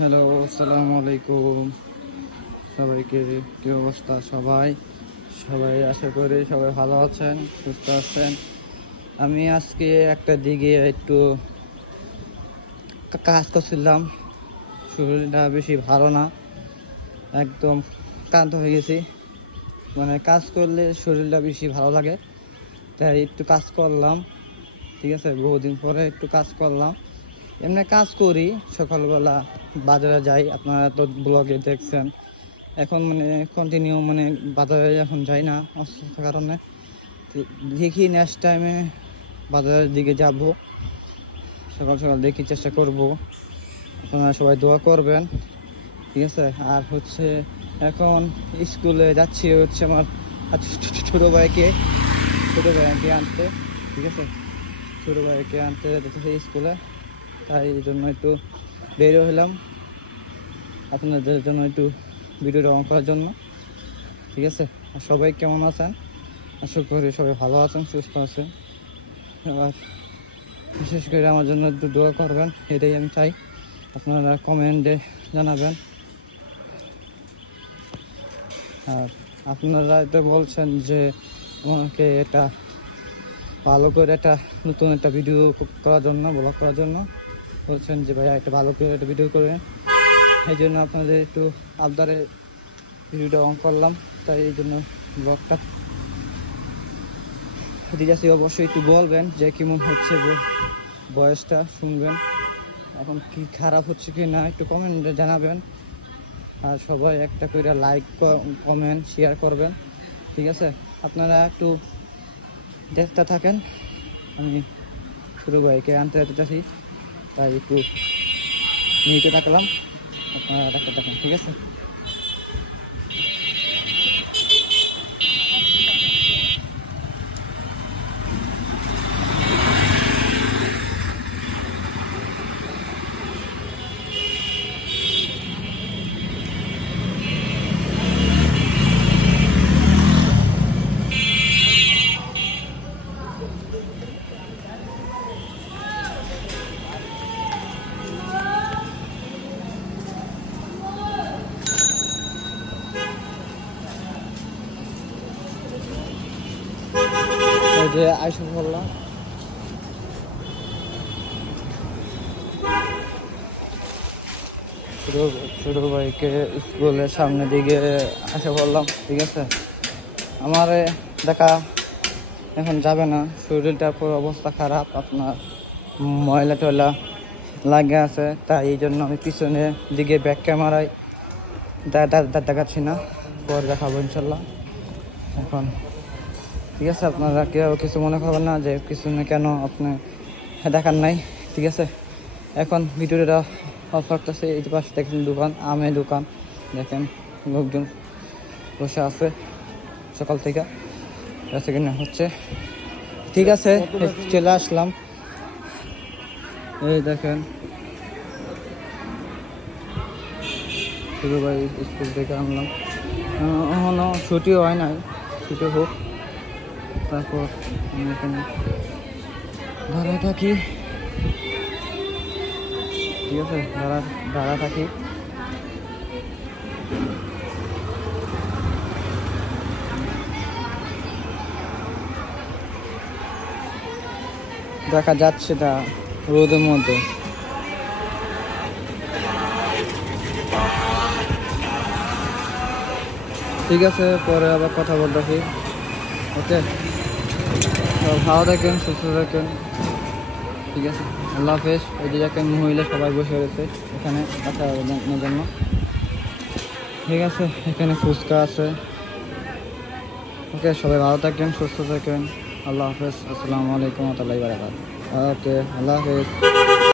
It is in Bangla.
হ্যালো, আসসালামু আলাইকুম সবাইকে। কি অবস্থা সবাই? আশা করি সবাই ভালো আছেন, সুস্থ আছেন। আমি আজকে একটা দিকে একটু কাজ করছিলাম। শরীরটা বেশি ভালো না, একদম ক্লান্ত হয়ে গেছি। মানে কাজ করলে শরীরটা বেশি ভালো লাগে, তাই একটু কাজ করলাম। ঠিক আছে, বহুদিন পরে একটু কাজ করলাম। এমনি কাজ করি, সকালবেলা বাজারে যাই, আপনারা তো ব্লগে দেখছেন। এখন মানে কন্টিনিউ মানে বাজারে এখন যাই না অসুস্থতার কারণে। দেখি নেক্সট টাইমে বাজারের দিকে যাব, সকাল সকাল দেখি, চেষ্টা করব। আপনারা সবাই দোয়া করবেন, ঠিক আছে। আর হচ্ছে এখন স্কুলে যাচ্ছি হচ্ছে আমার ছোটো ভাইকে আনতে, ঠিক আছে। ছোটো ভাইকে আনতে যেতেছি স্কুলে, তাই এই জন্য একটু বেরো হলাম আপনাদের জন্য, একটু ভিডিওটা অন করার জন্য, ঠিক আছে। আর সবাই কেমন আছেন? আশা করি সবাই ভালো আছেন, সুস্থ আছেন। আর বিশেষ করে আমার জন্য একটু দোয়া করবেন, এটাই আমি চাই। আপনারা কমেন্টে জানাবেন। আর আপনারা তো বলছেন যে আমাকে এটা ভালো করে একটা নতুন একটা ভিডিও করার জন্য, ব্লগ করার জন্য বলছেন যে ভাইয়া একটা ভালো করে একটা ভিডিও করবেন। এই জন্য আপনাদের একটু আবদারে ভিডিওটা অন করলাম, তাই এই জন্য ব্লগটা ঠিক আছে। অবশ্যই একটু বলবেন যে কেমন হচ্ছে, বয়সটা শুনবেন, এখন কি খারাপ হচ্ছে কি না একটু কমেন্টে জানাবেন। আর সবাই একটা করে লাইক, কমেন্ট, শেয়ার করবেন, ঠিক আছে। আপনারা একটু দেখতে থাকেন। আমি ছোটো ভাইকে আনতে যেতেছি, তাই একটু নিতে থাকলাম, আপনারা দেখতে থাকেন, ঠিক আছে। এই যে আইসা বললাম, ছোটো ভাইকে স্কুলের সামনের দিকে আসে বললাম, ঠিক আছে। আমার দেখা এখন যাবে না, শরীরটার পুরো অবস্থা খারাপ, আপনার ময়লা টয়লা লাগে আছে, তাই এই জন্য আমি পিছনের দিকে ব্যাক ক্যামেরায় দেখাচ্ছি না, পরে দেখাবো ইনশাল্লাহ। এখন ঠিক আছে, আপনারা কেউ কিছু মনে করবেন না যে কিছু না, কেন আপনি দেখার নাই, ঠিক আছে। এখন ভিডিওটা অফ রাখতেছে। এই যে পাশে দেখেন দোকান, আমের দোকান, দেখেন লোকজন বসে আছে সকাল থেকে, কিনা হচ্ছে, ঠিক আছে। চলে আসলাম, এই দেখেন ছোটো ভাই স্কুল থেকে আনলাম, এখনও ছুটিও হয় নাই, ছুটি হোক তারপর আমি এখানে দাঁড়ায় থাকি, ঠিক আছে। দাঁড়া থাকি, দেখা যাচ্ছে না রোদের মধ্যে। ঠিক আছে, পরে আবার কথা বলতেছি, ওকে। ভালো থাকেন, সুস্থ থাকেন, ঠিক আছে। আল্লাহ হাফেজ। ওই যে একটা মহিলা সবাই বসে রয়েছে এখানে কথা বলার জন্য, ঠিক আছে। এখানে ফুচকা আছে, ওকে। সবাই ভালো থাকেন, সুস্থ থাকেন, আল্লাহ হাফেজ। আসসালামু আলাইকুম ওয়া রাহমাতুল্লাহি ওয়া বারাকাতুহু। ওকে, আল্লাহ হাফেজ।